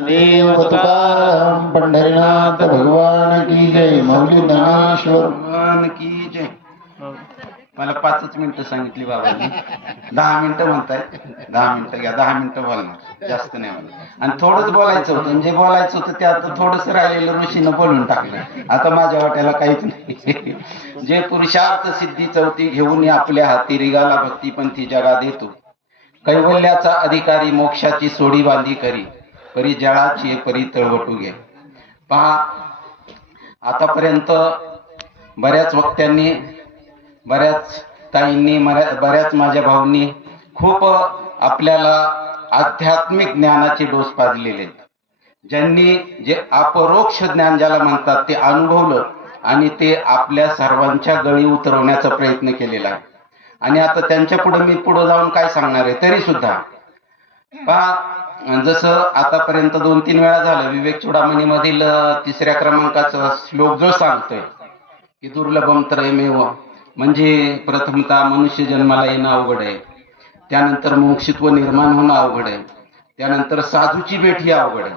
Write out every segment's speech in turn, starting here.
देव तुकाराम पंढरीनाथ भगवान की जय मौली ज्ञानेश्वर. भगवान की जय. मला पाचच मिनिटं सांगितली बाबांनी. दहा मिनिटं म्हणताय. दहा मिनिटं घ्या दहा मिनिटं बोलणार. जास्त नाही बोलणार. आणि थोडंच बोलायचं होतं. आणि जे बोलायचं होतं ते आता थोडंसं राहिलेलं ऋषीनं बोलून टाकलं. आता माझ्या वाट्याला काहीच नाही. जे पुरुषार्थ सिद्धी चौथी घेऊन आपल्या हाती रिगाला भक्तीपंथी जगा देतो कैवल्याचा अधिकारी मोक्षाची सोडी बांधी करी. परी जळाची परी तळवटू घे. पहा आतापर्यंत बऱ्याच वक्त्यांनी बऱ्याच ताईंनी बऱ्याच माझ्या भाऊंनी खूप आपल्याला आध्यात्मिक ज्ञानाचे डोस पाजलेले ज्यांनी जे अपरोक्ष ज्ञान ज्याला म्हणतात ते अनुभवलं आणि ते आपल्या सर्वांच्या गळी उतरवण्याचा प्रयत्न केलेला आहे. आणि आता त्यांच्या पुढे मी पुढे जाऊन काय सांगणार आहे तरी सुद्धा. पहा जसं आतापर्यंत दोन तीन वेळा झालं विवेक चुडामणी मधील तिसऱ्या क्रमांकाचा श्लोक जो सांगतोय की दुर्लभम त्रयमेव म्हणजे प्रथमतः मनुष्य जन्माला येणं अवघड आहे. त्यानंतर मोक्षित्व निर्माण होणं अवघड आहे. त्यानंतर साधूची भेट ही अवघड आहे.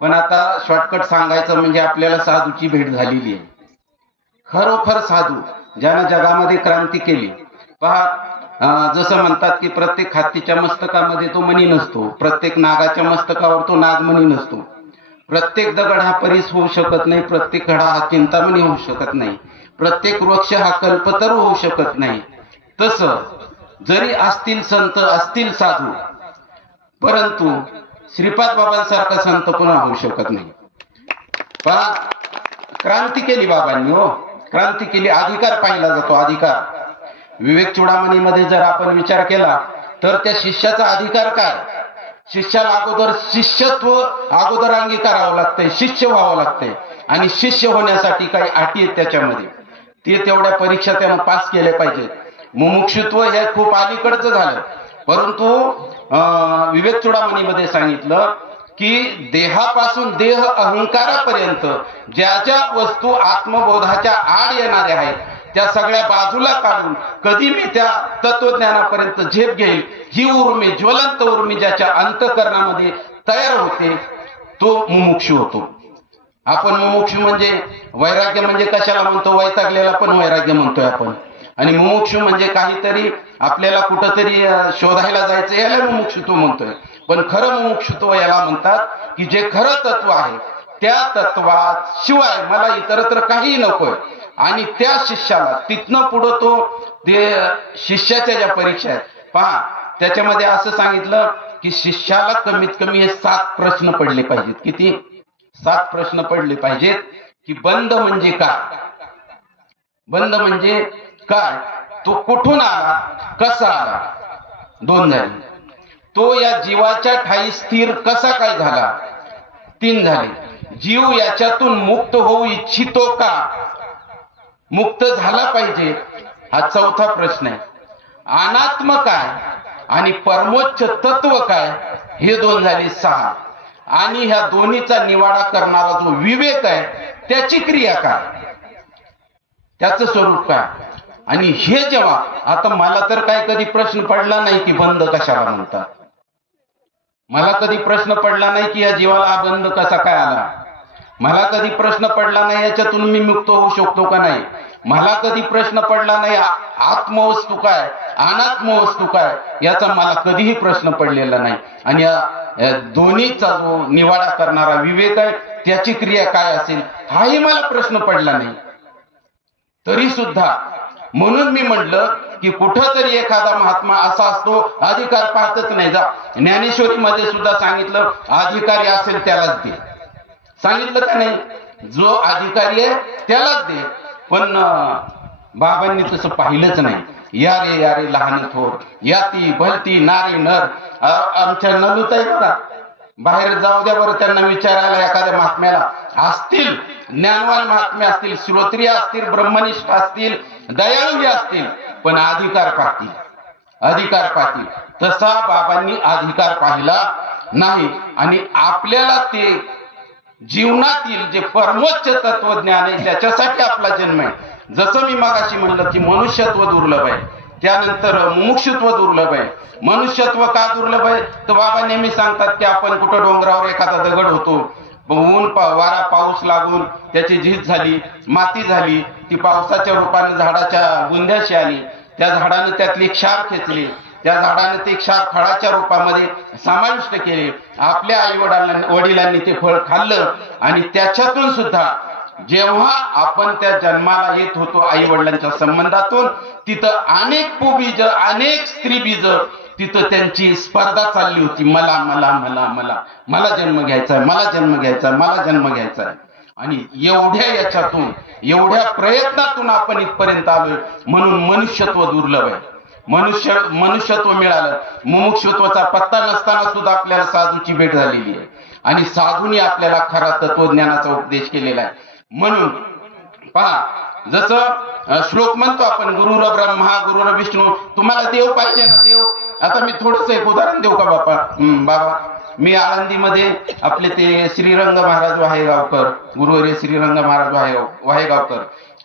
पण आता शॉर्टकट सांगायचं म्हणजे आपल्याला साधूची भेट झालेली आहे. खरोखर साधू ज्यानं जगामध्ये क्रांती केली. पहा जसं म्हणतात की प्रत्येक हत्तीच्या मस्तकामध्ये तो मणी नसतो. प्रत्येक नागाच्या मस्तकावर तो नागमणी नसतो. प्रत्येक दगड हा परीस होऊ शकत नाही प्रत्येक घडा हा चिंतामणी होऊ शकत नाही. प्रत्येक वृक्ष हा कल्पतरू होऊ शकत नाही. तस जरी असतील संत असतील साधू परंतु श्रीपाद बाबांसारखा संत पुन्हा होऊ शकत नाही. पहा क्रांती केली बाबांनी हो. क्रांती केली अधिकार पाहिला जातो अधिकार. विवेक चुडामणीमध्ये जर आपण विचार केला तर त्या शिष्याचा अधिकार काय? शिष्याला अगोदर शिष्यत्व अगोदर अंगीकारावं लागतंय शिष्य व्हावं लागतंय. आणि शिष्य होण्यासाठी काही अटी आहेत त्याच्यामध्ये. ते तेवढ्या परीक्षा त्यानं पास केल्या पाहिजेत. मुमुक्षुत्व हे खूप अलीकडचं झालं. परंतु अं, विवेक चुडामणीमध्ये सांगितलं की देहापासून देह अहंकारापर्यंत ज्या ज्या वस्तू आत्मबोधाच्या आड येणाऱ्या आहेत त्या सगळ्या बाजूला काढून कधी मी त्या तत्वज्ञानापर्यंत झेप घेईल? ही उर्मी ज्वलंत उर्मी ज्याच्या अंतकरणामध्ये तयार होते तो मुमुक्षू होतो. आपण मुमुक्षू म्हणजे वैराग्य म्हणजे कशाला म्हणतो? वैतागलेला पण वैराग्य म्हणतोय आपण. आणि मुमुक्षू म्हणजे काहीतरी आपल्याला कुठंतरी शोधायला जायचं याला मुमुक्षुत्व म्हणतोय. पण खरं मुमुक्षुत्व याला म्हणतात की जे खरं तत्व आहे त्या तत्वात शिवाय मला इतरत्र काही नकोय. आणि त्या शिष्याला तिथनं पुढं तो शिष्याच्या ज्या परीक्षा आहेत पहा त्याच्यामध्ये असं सांगितलं की शिष्याला कमीत कमी हे सात प्रश्न पडले पाहिजेत. किती? सात प्रश्न पडले पाहिजेत की बंद म्हणजे काय? बंद म्हणजे काय? तो कुठून आला? कसा आला? दोन झाले. तो या जीवाच्या ठाई स्थिर कसा काय झाला? तीन झाले. जीव याच्यातून मुक्त होऊ इच्छितो का? मुक्त झाला पाहिजे हा चौथा प्रश्न आहे. अनात्म काय आणि परमोच्च तत्व काय हे दोन झाले सहा. आणि ह्या दोन्हीचा निवाडा करणारा जो विवेक आहे त्याची क्रिया काय? त्याचं स्वरूप काय? आणि हे जेव्हा आता मला तर काय कधी प्रश्न पडला नाही की बंद कशाला म्हणतात. मला कधी प्रश्न पडला नाही की या जीवाला बंद कसा काय आला? मला कधी प्रश्न पडला नाही याच्यातून मी मुक्त होऊ शकतो का नाही? मला कधी प्रश्न पडला नाही आत्मवस्तू काय? अनात्मवस्तू काय? याचा मला कधीही प्रश्न पडलेला नाही. आणि या दोन्हीचा जो निवाडा करणारा विवेक आहे त्याची क्रिया काय असेल हाही मला प्रश्न पडला नाही. तरी सुद्धा म्हणून मी म्हटलं की कुठंतरी एखादा महात्मा असा असतो अधिकार पाहतच नाही जा. ज्ञानेश्वरीमध्ये सुद्धा सांगितलं अधिकारी असेल त्यालाच दे. सांगितलं का नाही. जो अधिकारी आहे त्यालाच दे. पण बाबांनी तसं पाहिलंच नाही. या रे या रे लहान थोर. या ती भलती नारी नर. आमच्या आमच्या नलूताई बघा. बाहेर जाऊ द्या बरं त्यांना विचारायला एखाद्या महात्म्याला. असतील ज्ञानवान महात्मे असतील श्रोत्रिय असतील ब्रह्मनिष्ठ असतील दयाळू असतील पण अधिकार पाहतील अधिकार पाहतील तसा बाबांनी अधिकार पाहिला नाही. आणि आपल्याला ते जीवनातील जे परमोच्च तत्वज्ञान आहे त्याच्यासाठी आपला जन्म आहे. जसं मी मागाशी म्हणलं की मनुष्यत्व दुर्लभ आहे. त्यानंतर मुमुक्षुत्व दुर्लभ आहे. मनुष्यत्व का दुर्लभ आहे? तर बाबा नेहमी सांगतात की आपण कुठं डोंगरावर एखादा दगड होतो. ऊन पा- वारा पाऊस लागून त्याची झीज झाली माती झाली ती पावसाच्या रूपाने झाडाच्या गुंध्याशी आली. त्या झाडाने त्यातली क्षार खेचली. त्या झाडाने ते क्षार फळाच्या रूपामध्ये समाविष्ट केले. आपल्या आई वडिलांनी वडिलांनी ते फळ खाल्लं आणि त्याच्यातून सुद्धा जेव्हा आपण त्या जन्माला येत होतो आई वडिलांच्या संबंधातून तिथं अनेक पुबीज अनेक स्त्री बीज तिथं त्यांची स्पर्धा चालली होती. मला मला मला मला. मला जन्म घ्यायचा मला जन्म घ्यायचा मला जन्म घ्यायचा आहे. आणि एवढ्या याच्यातून एवढ्या प्रयत्नातून आपण इथपर्यंत आलोय. म्हणून मनुष्यत्व दुर्लभ आहे. मनुष्य मनुष्यत्व मिळालं. मुमुक्षत्वाचा पत्ता नसताना सुद्धा आपल्याला साधूची भेट झालेली आहे. आणि साधूने आपल्याला खरा तत्वज्ञानाचा उपदेश केलेला आहे. म्हणून पहा जसं श्लोक म्हणतो आपण गुरुर ब्रह्मा गुरुर विष्णू तुम्हाला देव पाहिजे ना देव? आता मी थोडस एक उदाहरण देऊ का बापा? बाबा मी आळंदीमध्ये आपले ते श्रीरंग महाराज वाहेगावकर गुरुवर्य श्रीरंग महाराज वाहेगाव वाहेगावकर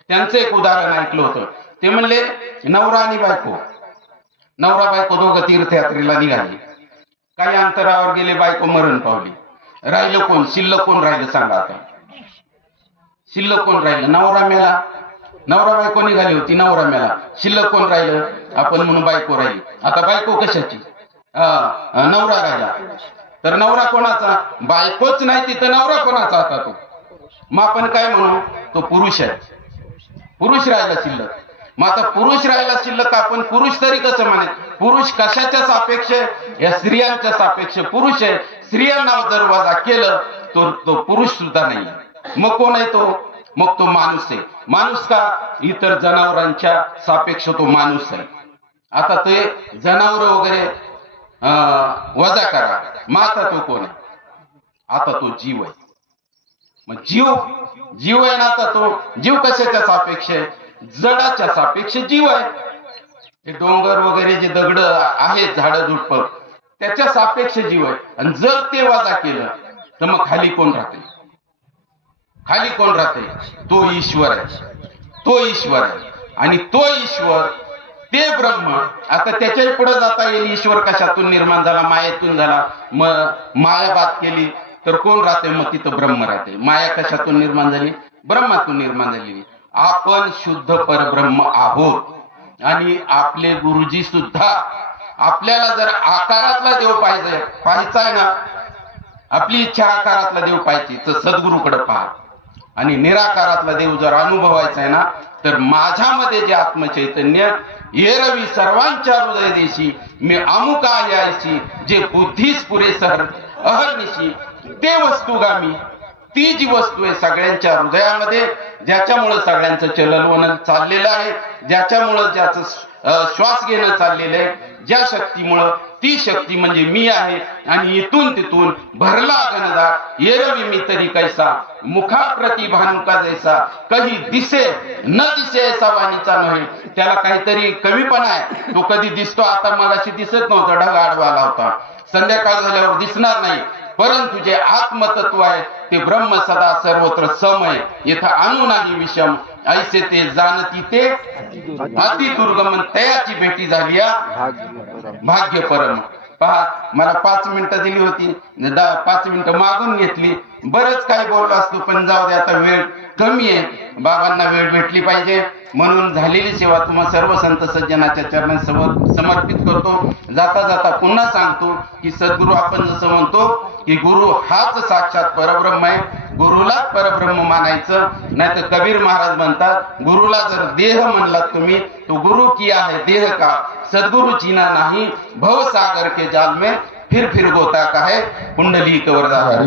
त्यांचं एक उदाहरण ऐकलं होतं. ते म्हणले नवरा आणि बायको नवरा बायको दोघं तीर्थयात्रेला निघाले. काही अंतरावर गेले बायको मरण पावली. राहिलं कोण? शिल्लक कोण राहिलं सांगा आता. शिल्लक कोण राहिलं? नवरा मेला. नवरा बायको निघाली होती नवरा मेला. शिल्लक कोण राहिलं? आपण म्हणून बायको राहिली. आता बायको कशाची? हा, नवरा राहिला. तर नवरा कोणाचा? बायकोच नाही तिथं नवरा कोणाचा आता तो? मग आपण काय म्हणू? तो पुरुष आहे. पुरुष राहिला शिल्लक. मग आता पुरुष राहिला शिल्लक आपण पुरुष तरी कसं म्हणे पुरुष कशाच्या सापेक्ष आहे? या स्त्रियांच्या सापेक्ष पुरुष आहे. स्त्रियांना जर वजा केलं तर तो पुरुष सुद्धा नाही. मग कोण आहे तो? मग तो माणूस आहे. माणूस का? इतर जनावरांच्या सापेक्ष तो माणूस आहे. आता ते जनावर वगैरे अं, वजा करा. मग आता तो कोण आहे? आता तो जीव आहे. मग जीव जीव आहे ना आता तो. जीव कशाच्या सापेक्ष आहे? जडाच्या सापेक्ष जीव आहे. हे डोंगर वगैरे जे दगड आहेत झाड झुडप त्याच्या सापेक्ष जीव आहे. आणि जर ते वाजा केलं तर मग खाली कोण राहते? खाली कोण राहते? तो ईश्वर आहे. तो ईश्वर आहे. आणि तो ईश्वर ते ब्रह्म आता त्याच्याही पुढे जाता येईल. ईश्वर कशातून निर्माण झाला? मायेतून झाला. मग माया बात केली तर कोण राहते? मग तिथं ब्रह्म राहते. माया कशातून निर्माण झाली? ब्रह्मातून निर्माण झालेली. आपण शुद्ध परब्रह्म आहोत. आणि आपले गुरुजी सुद्धा आपल्याला जर आकारातला देव पाहिजे पाहायचा आहे ना आपली इच्छा आकारातला देव पाहिजे तर सद्गुरूकडे पहा. आणि निराकारातला देव जर अनुभवायचा आहे ना तर माझ्यामध्ये जे आत्मचैतन्य येरवी सर्वांच्या हृदय देशी मी अमुका यायची जे बुद्धीस पुरेसर अहर्निशी ते वस्तुगामी ती जी वस्तू आहे सगळ्यांच्या हृदयामध्ये ज्याच्यामुळं सगळ्यांचं चलनवलन चाललेलं आहे ज्याच्यामुळं ज्याचं श्वास घेणं चाललेलं आहे ज्या शक्तीमुळं ती शक्ती म्हणजे मी आहे आणि इथून तिथून भरला गणदार येरवी मी तरी कैसा मुखा प्रतिभानुका जैसा. कधी दिसे न दिसे ऐसा वाणीचा नव्हे. त्याला काहीतरी कमीपणा आहे. तो कधी दिसतो आता मगाशी दिसत नव्हता ढग आडवाला होता. संध्याकाळ झाल्यावर दिसणार नाही. परंतु जे आत्मतत्व आहे ते ब्रह्म सदा सर्वत्र समय येथे आणू नाही विषम. ऐसे ते जाणती ते अति दुर्गमन तयाची भेटी झाली भाग्य परम. पहा मला पाच मिनिटं दिली होती. पाच मिनिटं मागून घेतली. बरंच काय बोललो असतो पण जाऊ दे आता वेळ कमी आहे. बाबांना वेळ भेटली पाहिजे. म्हणून झालेली सेवा तुम्हा सर्व संत सज्जनाच्या चरण समर्पित करतो. जाता जाता पुन्हा सांगतो की सद्गुरू आपण जसं म्हणतो की गुरु हाच साक्षात परब्रह्म आहे. गुरुलाच परब्रह्म मानायचं. नाही तर कबीर महाराज म्हणतात गुरुला जर देह म्हणलात तुम्ही तो गुरु किया है देह का? सद्गुरु जीना नाही. भव सागर के जाल में फिर फिर गोता का है. कुंडली कवरदार